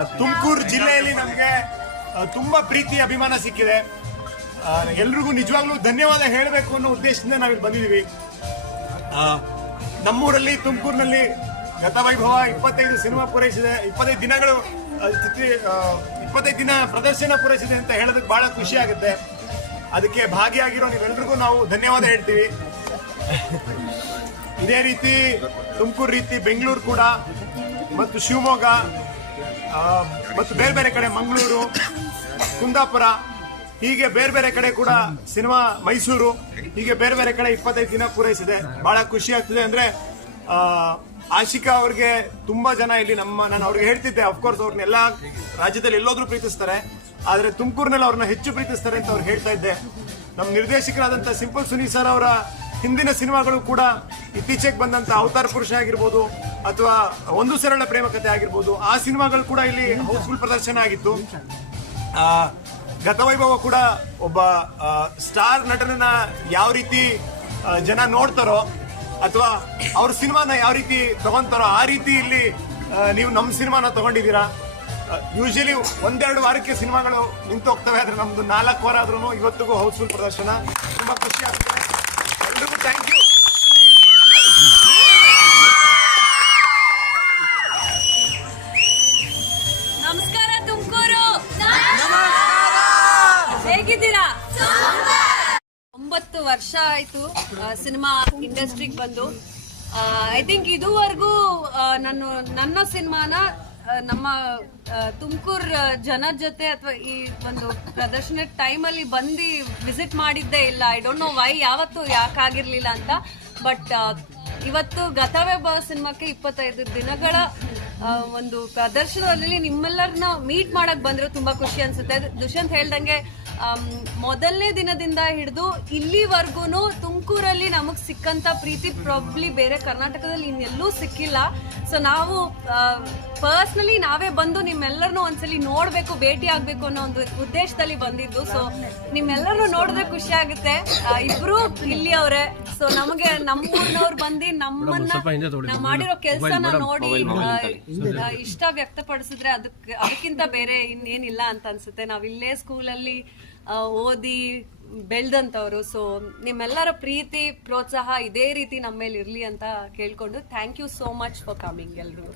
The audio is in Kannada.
ತುಮಕೂರು ಜಿಲ್ಲೆಯಲ್ಲಿ ನಮಗೆ ತುಂಬಾ ಪ್ರೀತಿ ಅಭಿಮಾನ ಸಿಕ್ಕಿದೆ. ಎಲ್ರಿಗೂ ನಿಜವಾಗ್ಲೂ ಧನ್ಯವಾದ ಹೇಳಬೇಕು ಅನ್ನೋ ಉದ್ದೇಶದಿಂದ ನಾವಿಲ್ಲಿ ಬಂದಿದ್ದೀವಿ. ನಮ್ಮೂರಲ್ಲಿ ತುಮಕೂರಿನಲ್ಲಿ ಗತವೈಭವ 25 ಸಿನಿಮಾ ಪೂರೈಸಿದೆ, 25 ದಿನಗಳು 25 ದಿನ ಪ್ರದರ್ಶನ ಪೂರೈಸಿದೆ ಅಂತ ಹೇಳೋದಕ್ಕೆ ಬಹಳ ಖುಷಿ ಆಗುತ್ತೆ. ಅದಕ್ಕೆ ಭಾಗಿಯಾಗಿರೋ ನೀವೆಲ್ರಿಗೂ ನಾವು ಧನ್ಯವಾದ ಹೇಳ್ತೀವಿ. ಇದೇ ರೀತಿ ತುಮಕೂರು ರೀತಿ ಬೆಂಗಳೂರು ಕೂಡ ಮತ್ತು ಶಿವಮೊಗ್ಗ ಮತ್ತು ಬೇರೆ ಬೇರೆ ಕಡೆ ಮಂಗಳೂರು, ಕುಂದಾಪುರ, ಹೀಗೆ ಬೇರೆ ಬೇರೆ ಕಡೆ ಕೂಡ ಸಿನಿಮಾ, ಮೈಸೂರು, ಹೀಗೆ ಬೇರೆ ಬೇರೆ ಕಡೆ 25 ದಿನ ಪೂರೈಸಿದೆ. ಬಹಳ ಖುಷಿ ಆಗ್ತಿದೆ. ಅಂದ್ರೆ ಆಶಿಕಾ ಅವ್ರಿಗೆ ತುಂಬಾ ಜನ ಇಲ್ಲಿ ನಾನು ಅವ್ರಿಗೆ ಹೇಳ್ತಿದ್ದೆ, ಅಫ್ಕೋರ್ಸ್ ಅವ್ರನ್ನೆಲ್ಲ ರಾಜ್ಯದಲ್ಲಿ ಎಲ್ಲೋದ್ರೂ ಪ್ರೀತಿಸ್ತಾರೆ, ಆದ್ರೆ ತುಮಕೂರಿನಲ್ಲಿ ಅವ್ರನ್ನ ಹೆಚ್ಚು ಪ್ರೀತಿಸ್ತಾರೆ ಅಂತ ಅವ್ರು ಹೇಳ್ತಾ ಇದ್ದೆ. ನಮ್ಮ ನಿರ್ದೇಶಕರಾದಂತ ಸಿಂಪಲ್ ಸುನಿ ಸರ್ ಅವರ ಹಿಂದಿನ ಸಿನಿಮಾಗಳು ಕೂಡ, ಇತ್ತೀಚೆಗೆ ಬಂದಂತ ಅವತಾರ ಪುರುಷ ಆಗಿರ್ಬೋದು ಅಥವಾ ಒಂದು ಸರಳ ಪ್ರೇಮ ಕಥೆ ಆಗಿರ್ಬೋದು, ಆ ಸಿನಿಮಾಗಳು ಕೂಡ ಇಲ್ಲಿ ಹೌಸ್ಫುಲ್ ಪ್ರದರ್ಶನ ಆಗಿತ್ತು. ಗತವೈಭವ ಕೂಡ ಒಬ್ಬ ಸ್ಟಾರ್ ನಟನನ್ನ ಯಾವ ರೀತಿ ಜನ ನೋಡ್ತಾರೋ ಅಥವಾ ಅವ್ರ ಸಿನಿಮಾನ ಯಾವ ರೀತಿ ತಗೊಂತಾರೋ ಆ ರೀತಿ ಇಲ್ಲಿ ನೀವು ನಮ್ಮ ಸಿನಿಮಾನ ತಗೊಂಡಿದ್ದೀರಾ. ಯೂಶಲಿ 1-2 ವಾರಕ್ಕೆ ಸಿನಿಮಾಗಳು ನಿಂತು ಹೋಗ್ತವೆ, ಆದ್ರೆ ನಮ್ದು 4 ವಾರ ಆದ್ರೂ ಇವತ್ತಿಗೂ ಹೌಸ್ಫುಲ್ ಪ್ರದರ್ಶನ. ತುಂಬಾ ಖುಷಿ ಆಗ್ತದೆ. ಎಲ್ರಿಗೂ ಥ್ಯಾಂಕ್ ಯು. ನಮಸ್ಕಾರ ತುಮಕೂರು, ಹೇಗಿದ್ದೀರಾ? 9 ವರ್ಷ ಆಯ್ತು ಸಿನಿಮಾ ಇಂಡಸ್ಟ್ರಿಗೆ ಬಂದು. ಐ ಥಿಂಕ್ ಇದುವರೆಗೂ ನನ್ನ ಸಿನಿಮಾನ ನಮ್ಮ ತುಮಕೂರು ಜನದ ಜೊತೆ ಅಥವಾ ಈ ಒಂದು ಪ್ರದರ್ಶನದ ಟೈಮಲ್ಲಿ ಬಂದು ವಿಸಿಟ್ ಮಾಡಿದ್ದೇ ಇಲ್ಲ. ಐ ಡೋಂಟ್ ನೋ ವೈ, ಯಾವತ್ತು ಯಾಕಾಗಿರ್ಲಿಲ್ಲ ಅಂತ. ಬಟ್ ಇವತ್ತು ಗತವೈಭವ ಸಿನಿಮಾಕ್ಕೆ 25 ದಿನಗಳ ಒಂದು ಪ್ರದರ್ಶನದಲ್ಲಿ ನಿಮ್ಮೆಲ್ಲರನ್ನ ಮೀಟ್ ಮಾಡಕ್ ಬಂದ್ರೆ ತುಂಬಾ ಖುಷಿ ಅನ್ಸುತ್ತೆ. ದುಷ್ಯಂತ್ ಹೇಳ್ದಂಗೆ ಮೊದಲನೇ ದಿನದಿಂದ ಹಿಡಿದು ಇಲ್ಲಿವರೆಗೂ ತುಮಕೂರಲ್ಲಿ ನಮಗ್ ಸಿಕ್ಕಂತ ಪ್ರೀತಿ ಪ್ರಾಬ್ಲಿ ಬೇರೆ ಕರ್ನಾಟಕದಲ್ಲಿ ಇನ್ನೆಲ್ಲೂ ಸಿಕ್ಕಿಲ್ಲ. ಸೊ ನಾವು ಪರ್ಸ್ನಲಿ ನಾವೇ ಬಂದು ನಿಮ್ಮೆಲ್ಲರನ್ನೂ ಒಂದ್ಸಲಿ ನೋಡ್ಬೇಕು, ಭೇಟಿ ಆಗ್ಬೇಕು ಅನ್ನೋ ಒಂದು ಉದ್ದೇಶದಲ್ಲಿ ಬಂದಿದ್ದು. ಸೊ ನಿಮ್ಮೆಲ್ಲರೂ ನೋಡಿದ್ರೆ ಖುಷಿ ಆಗುತ್ತೆ. ಇಬ್ರು ಇಲ್ಲಿ ಅವ್ರೆ. ಸೊ ನಮಗೆ ನಮ್ಮೂರ್ನವ್ರು ಬಂದು ನಮ್ಮನ್ನ ಮಾಡಿರೋ ಕೆಲ್ಸನ ನೋಡಿ ಇಷ್ಟ ವ್ಯಕ್ತಪಡಿಸಿದ್ರೆ ಅದಕ್ಕಿಂತ ಬೇರೆ ಇನ್ನೇನಿಲ್ಲ ಅಂತ ಅನ್ಸುತ್ತೆ. ನಾವಿಲ್ಲೇ ಸ್ಕೂಲಲ್ಲಿ ಓದಿ ಬೆಳ್ದಂತವ್ರು. ಸೊ ನಿಮ್ಮೆಲ್ಲರ ಪ್ರೀತಿ ಪ್ರೋತ್ಸಾಹ ಇದೇ ರೀತಿ ನಮ್ಮ ಮೇಲೆ ಇರ್ಲಿ ಅಂತ ಕೇಳ್ಕೊಂಡು thank you so much for coming ಎಲ್ರಿಗೂ.